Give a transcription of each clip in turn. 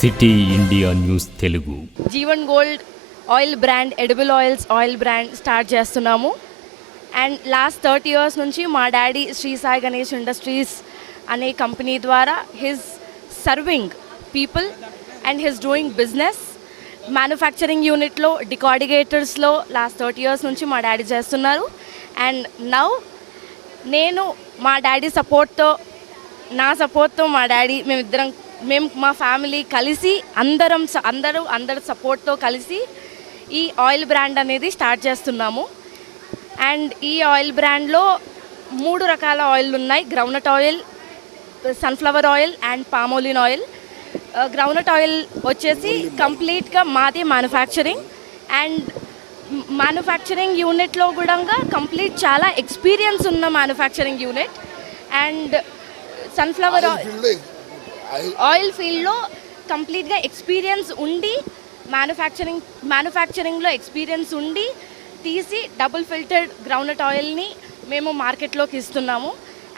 City India news Telugu. Jeevan gold oil brand, edible oils oil brand start చేస్తున్నాము. And last 30 years నుంచి మా daddy Shri Sai Ganesh industries అనే company ద్వారా his serving people and his doing business. Manufacturing యూనిట్లో డికార్డిగేటర్స్లో last 30 years నుంచి మా daddy చేస్తున్నారు. And now నేను మా డాడీ సపోర్ట్తో, నా సపోర్ట్తో మా డాడీ మేము మా ఫ్యామిలీ కలిసి అందరు సపోర్ట్తో కలిసి ఈ ఆయిల్ బ్రాండ్ అనేది స్టార్ట్ చేస్తున్నాము. అండ్ ఈ ఆయిల్ బ్రాండ్లో 3 రకాల ఆయిల్ ఉన్నాయి: groundnut oil, sunflower oil and palmolein oil. Groundnut oil వచ్చేసి కంప్లీట్గా మాది మ్యానుఫ్యాక్చరింగ్. అండ్ మ్యానుఫ్యాక్చరింగ్ యూనిట్లో కూడా కంప్లీట్ చాలా ఎక్స్పీరియన్స్ ఉన్న manufacturing unit. And sunflower oil ఫీల్డ్లో కంప్లీట్గా ఎక్స్పీరియన్స్ ఉండి, మ్యానుఫ్యాక్చరింగ్లో ఎక్స్పీరియన్స్ ఉండి తీసి డబుల్ ఫిల్టర్డ్ గ్రౌండ్నట్ ఆయిల్ని మేము మార్కెట్లోకి ఇస్తున్నాము.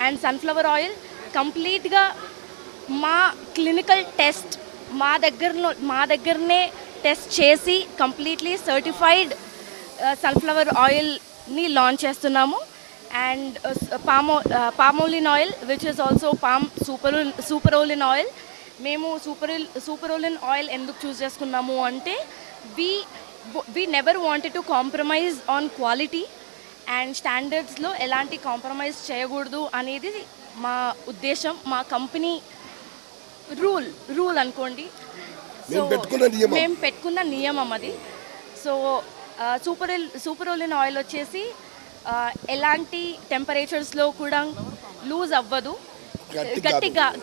అండ్ సన్ఫ్లవర్ ఆయిల్ కంప్లీట్గా మా క్లినికల్ టెస్ట్ మా దగ్గరనే టెస్ట్ చేసి కంప్లీట్లీ సర్టిఫైడ్ సన్ఫ్లవర్ ఆయిల్ని లాంచ్ చేస్తున్నాము. And palmolein oil which is also palm superolein oil. మేము సూపరోలిన్ ఆయిల్ ఎందుకు చూస్ చేసుకున్నాము అంటే we never wanted to compromise on quality and స్టాండర్డ్స్లో ఎలాంటి కాంప్రమైజ్ చేయకూడదు అనేది మా ఉద్దేశం, మా కంపెనీ రూల్ అనుకోండి. సో మేము పెట్టుకున్న నియమం అది. సో సూపరోలిన్ ఆయిల్ వచ్చేసి ఎలాంటి టెంపరేచర్స్లో కూడా లూజ్ అవ్వదు,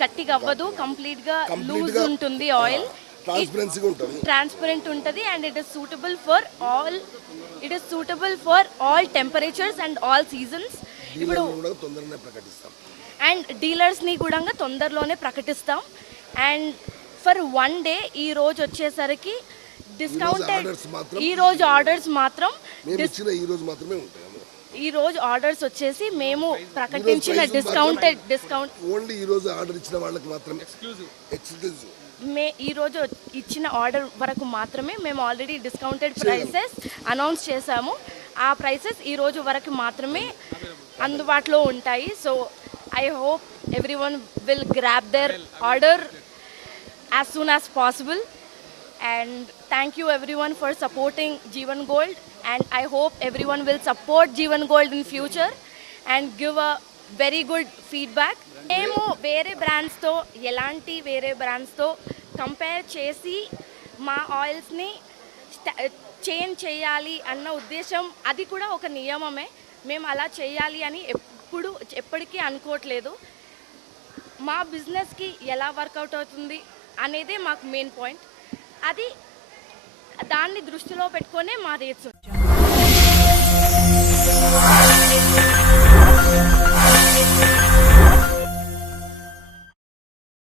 గట్టిగా అవ్వదు, కంప్లీట్గా లూజ్ ఉంటుంది. ఆయిల్ ట్రాన్స్పరెంట్ ఉంటుంది. And it is suitable for all temperatures and all seasons. ఇప్పుడు అండ్ డీలర్స్ని కూడా తొందరలోనే ప్రకటిస్తాం. అండ్ ఫర్ 1 day ఈ రోజు వచ్చేసరికి డిస్కౌంటెడ్, ఈ రోజు ఆర్డర్స్ వచ్చేసి మేము ప్రకటించిన డిస్కౌంట్ ఓన్లీ ఈ రోజు ఆర్డర్ ఇచ్చిన వాళ్ళకి మాత్రమే ఎక్స్క్లూజివ్. ఈ రోజు ఇచ్చిన ఆర్డర్ వరకు మాత్రమే మేము ఆల్రెడీ డిస్కౌంటెడ్ ప్రైసెస్ అనౌన్స్ చేశాము. ఆ ప్రైసెస్ ఈ రోజు వరకు మాత్రమే అందుబాటులో ఉంటాయి. So I hope everyone will grab there order as soon as possible. And thank you everyone for supporting Jeevan Gold, and I hope everyone will support Jeevan Gold in future and give a very good feedback. మేము వేరే బ్రాండ్స్తో compare చేసి మా ఆయిల్స్ని change చేయాలి అన్న ఉద్దేశం, అది కూడా ఒక నియమమే. మేము అలా చేయాలి అని ఎప్పటికీ అనుకోవట్లేదు. మా బిజినెస్కి ఎలా వర్కౌట్ అవుతుంది అనేదే మాకు మెయిన్ పాయింట్. దాన్ని దృష్టిలో పెట్టుకునే మా రేట్స్.